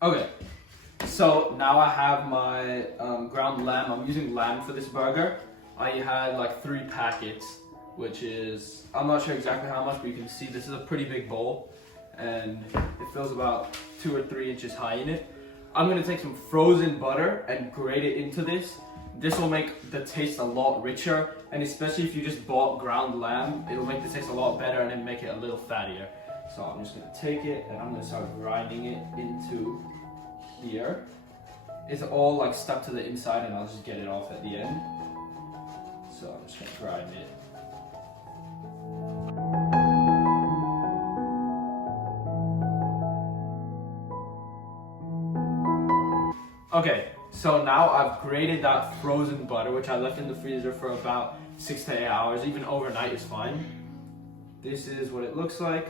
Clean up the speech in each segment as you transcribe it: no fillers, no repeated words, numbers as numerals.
Okay, so now I have my ground lamb. I'm using lamb for this burger. I had like 3 packets, which is, I'm not sure exactly how much, but you can see this is a pretty big bowl and it fills about 2 or 3 inches high in it. I'm gonna take some frozen butter and grate it into this. This will make the taste a lot richer, and especially if you just bought ground lamb, it'll make the taste a lot better and then make it a little fattier. So I'm just gonna take it and I'm gonna start grinding it into here. It's all like stuck to the inside and I'll just get it off at the end. So I'm just gonna grind it. Okay, so now I've grated that frozen butter, which I left in the freezer for about 6 to 8 hours, even overnight is fine. This is what it looks like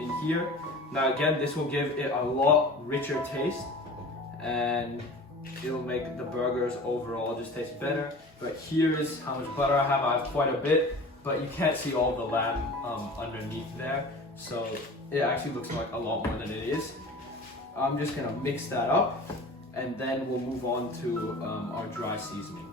in here. Now again, this will give it a lot richer taste and it'll make the burgers overall just taste better. But here is how much butter I have. I have quite a bit, but you can't see all the lamb underneath there. So it actually looks like a lot more than it is. I'm just gonna mix that up and then we'll move on to our dry seasoning.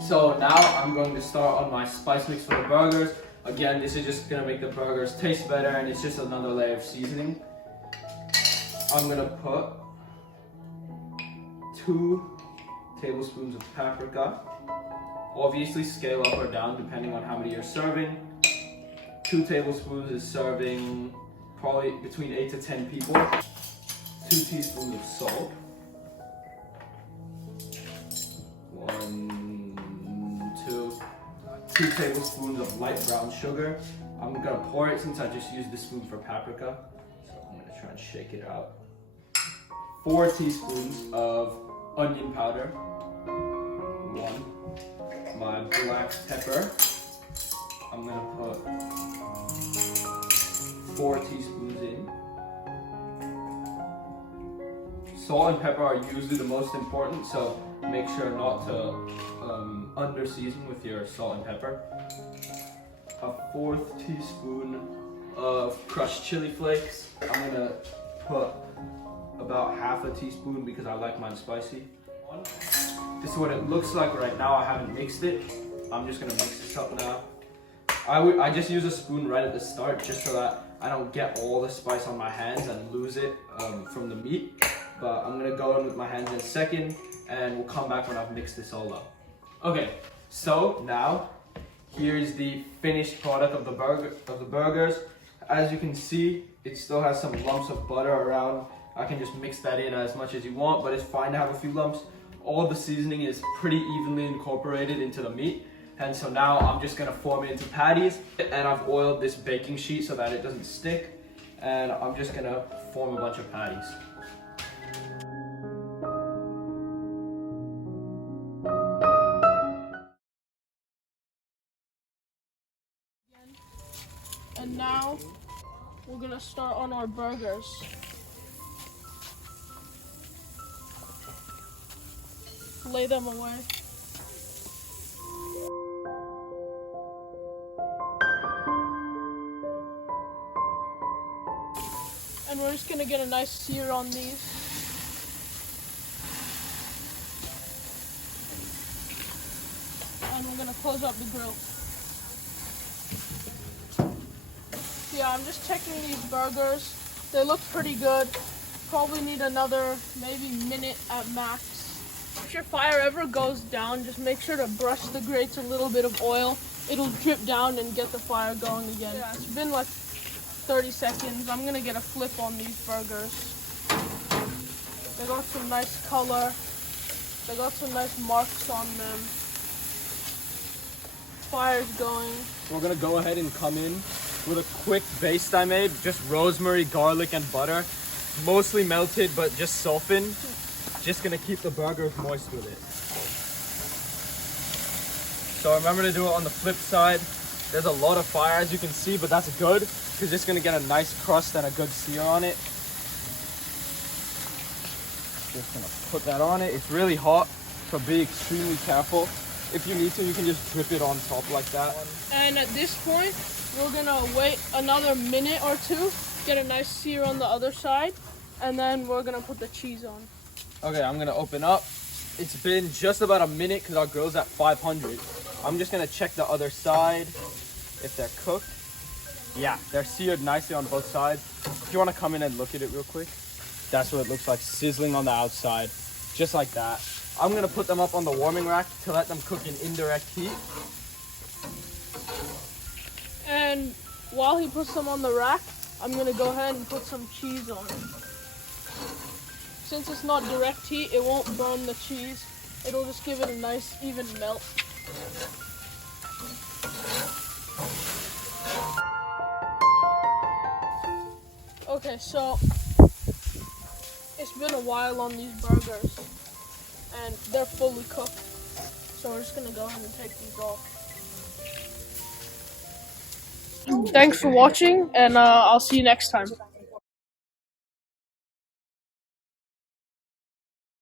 So now I'm going to start on my spice mix for the burgers. Again, this is just gonna make the burgers taste better and it's just another layer of seasoning. I'm gonna put 2 tablespoons of paprika. Obviously scale up or down depending on how many you're serving. 2 tablespoons is serving probably between 8 to 10 people. 2 teaspoons of salt. 2 tablespoons of light brown sugar. I'm gonna pour it since I just used the spoon for paprika. So I'm gonna try and shake it out. 4 teaspoons of onion powder. 1. My black pepper. I'm gonna put 4 teaspoons in. Salt and pepper are usually the most important, so make sure not to under season with your salt and pepper. A 1/4 teaspoon of crushed chili flakes. I'm gonna put about 1/2 teaspoon because I like mine spicy. This is what it looks like right now. I haven't mixed it. I'm just gonna mix this up now. I just use a spoon right at the start just so that I don't get all the spice on my hands and lose it from the meat. But I'm gonna go in with my hands in a second and we'll come back when I've mixed this all up. Okay, so now here's the finished product of the burgers. As you can see, it still has some lumps of butter around. I can just mix that in as much as you want, but it's fine to have a few lumps. All the seasoning is pretty evenly incorporated into the meat. And so now I'm just gonna form it into patties, and I've oiled this baking sheet so that it doesn't stick. And I'm just gonna form a bunch of patties. And now we're gonna start on our burgers. Lay them away. And we're just gonna get a nice sear on these. And we're gonna close up the grill. Yeah, I'm just checking these burgers. They look pretty good. Probably need another maybe minute at max. If your fire ever goes down, just make sure to brush the grates a little bit of oil. It'll drip down and get the fire going again. Yeah, it's been like 30 seconds. I'm gonna get a flip on these burgers. They got some nice color. They got some nice marks on them. Fire's going. We're gonna go ahead and come in with a quick baste I made, just rosemary, garlic, and butter. Mostly melted, but just softened. Just gonna keep the burgers moist with it. So remember to do it on the flip side. There's a lot of fire as you can see, but that's good because it's gonna get a nice crust and a good sear on it. Just gonna put that on it. It's really hot, so be extremely careful. if you need to, you can just drip it on top like that. And at this point, we're gonna wait another minute or two, get a nice sear on the other side, and then we're gonna put the cheese on. Okay, I'm gonna open up. It's been just about a minute because our grill's at 500. I'm just gonna check the other side if they're cooked. Yeah, they're seared nicely on both sides. If you wanna come in and look at it real quick, that's what it looks like, sizzling on the outside, just like that. I'm gonna put them up on the warming rack to let them cook in indirect heat. And while he puts them on the rack, I'm gonna go ahead and put some cheese on it. Since it's not direct heat, it won't burn the cheese. It'll just give it a nice even melt. Okay, so it's been a while on these burgers and they're fully cooked. So we're just gonna go ahead and take these off. Thanks for watching, and I'll see you next time.